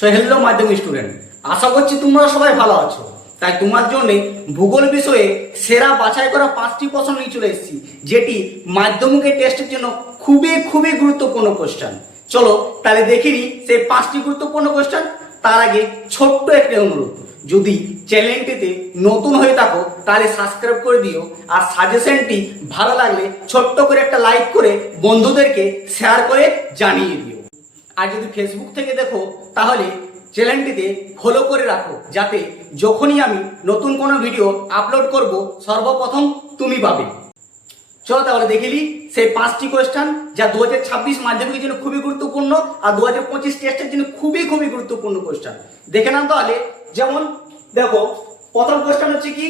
Hello মাধ্যমিক student, আশা করছি তোমরা সবাই ভালো আছো। তাই তোমার জন্য ভূগোল বিষয়ে সেরা বাছাই করা 5টি প্রশ্ন নিয়ে চলে এসেছি, যেটি মাধ্যমিকের টেস্টের জন্য খুবই খুবই গুরুত্বপূর্ণ কোশ্চেন। চলো তাহলে দেখে নিই সেই 5টি গুরুত্বপূর্ণ কোশ্চেন। তার আগে ছোট্ট একটা অনুরোধ, যদি চ্যানেলটিতে নতুন হয়ে থাকো তাহলে সাবস্ক্রাইব করে দিও, আর সাজেশনটি ভালো লাগলে ছোট্ট করে একটা লাইক করে বন্ধুদেরকে শেয়ার করে জানিয়ে দিও। আর যদি ফেসবুক থেকে দেখো তাহলে চ্যানেলটিতে ফলো করে রাখো, যাতে যখনই আমি নতুন কোনো ভিডিও আপলোড করব সর্বপ্রথম তুমি পাবে। চলো তাহলে দেখে নিই সেই 5টি কোয়েশ্চেন, যা 2026 মাধ্যমিকের জন্য খুবই গুরুত্বপূর্ণ আর 2025 টেস্টের জন্য খুবই খুবই গুরুত্বপূর্ণ কোয়েশ্চেন। দেখে নাও তাহলে। যেমন দেখো, প্রথম কোয়েশ্চেন হচ্ছে কি,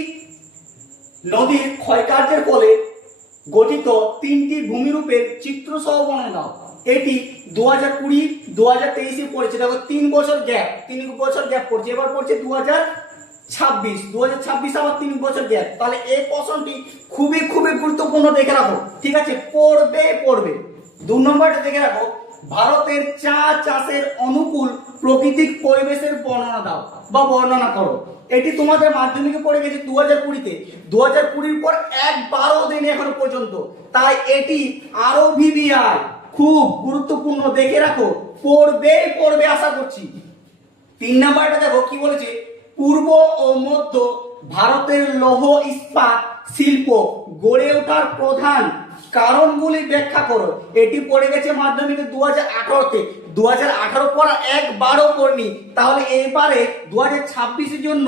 নদীর ক্ষয়কার্যের ফলে গঠিত 3টি ভূমিরূপের চিত্র সহ বর্ণনা দাও। এটি 2020 2023 পড়েছে। দেখো 3 বছর গ্যাপ পড়ছে। এবার পড়ছে 2026 আবার 3 বছর গ্যাপ। তাহলে এই প্রশ্নটি খুবই খুবই গুরুত্বপূর্ণ, দেখে রাখো। ঠিক আছে, পড়বে। 2 নম্বরটা দেখে রাখো, ভারতের চা চাষের অনুকূল প্রাকৃতিক পরিবেশের বর্ণনা দাও বা বর্ণনা করো। এটি তোমাদের মাধ্যমিকে পড়ে গেছে 2020-তে। 2020 পর একবারও দেয়নি এখনো পর্যন্ত, তাই এটি আরো ভিভিআই খুব গুরুত্বপূর্ণ, দেখে রাখো। পড়বে আশা করছি। 3 নাম্বারটা দেখো কি বলেছে, পূর্ব ও মধ্য ভারতের লৌহ ইস্পাত শিল্প গড়ে ওঠার প্রধান কারণগুলি ব্যাখ্যা করো। এটি পড়ে গেছে মাধ্যমিকে 2018-তে। 2018 পর একবারও পড়নি, তাহলে এবারে 2026-এর জন্য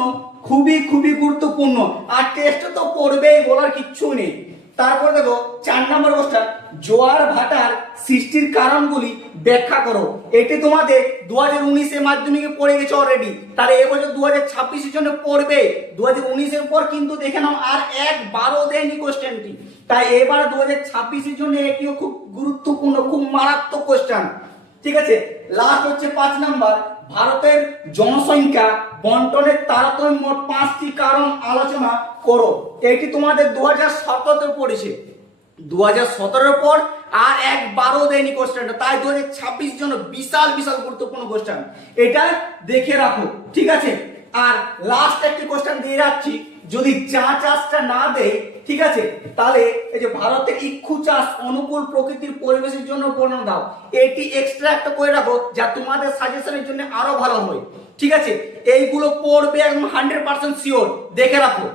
খুবই খুবই গুরুত্বপূর্ণ। আর টেস্ট তো পড়বেই, বলার কিচ্ছু নেই। তারপর দেখো 4 নম্বর কোশ্চেন, জোয়ার ভাটার সৃষ্টির কারণগুলি ব্যাখ্যা করো। এটি তোমাদের 2019-এ মাধ্যমিকে পড়ে গেছে অলরেডি, তাহলে এবছর 2026-এর জন্য পড়বে। 2019-এর পর কিন্তু দেখে নাও আর একবারও দেয়নি কোশ্চেনটি, তাই এবার 2026-এর জন্য এটিও খুব গুরুত্বপূর্ণ, খুব মারাত্মক কোশ্চেন। ঠিক আছে, লাস্ট হচ্ছে 5 নাম্বার, ভারতের জনসংখ্যা বন্টনের তারতম্য 5টি কারণ আলোচনা করো। এটি তোমাদের 2017-তে পড়েছে। 2017-এর পর আর একবারও দেয়নি কোশ্চেনটা, তাই 2026 জন্য বিশাল গুরুত্বপূর্ণ কোশ্চেন, এটা দেখে রাখো। ঠিক আছে, আর লাস্ট একটি কোশ্চেন দিয়ে রাখছি, যদি চা চাষটা না দেয়, ঠিক আছে, তাহলে এই যে ভারতের ইক্ষু চাষ অনুকূল প্রকৃতির পরিবেশের জন্য বর্ণনা দাও। এটি এক্সট্রা একটা করে রাখো, যা তোমাদের সাজেশনের জন্য আরো ভালো হয়। ঠিক আছে, এইগুলো পড়বে একদম 100% শিওর, দেখে রাখো।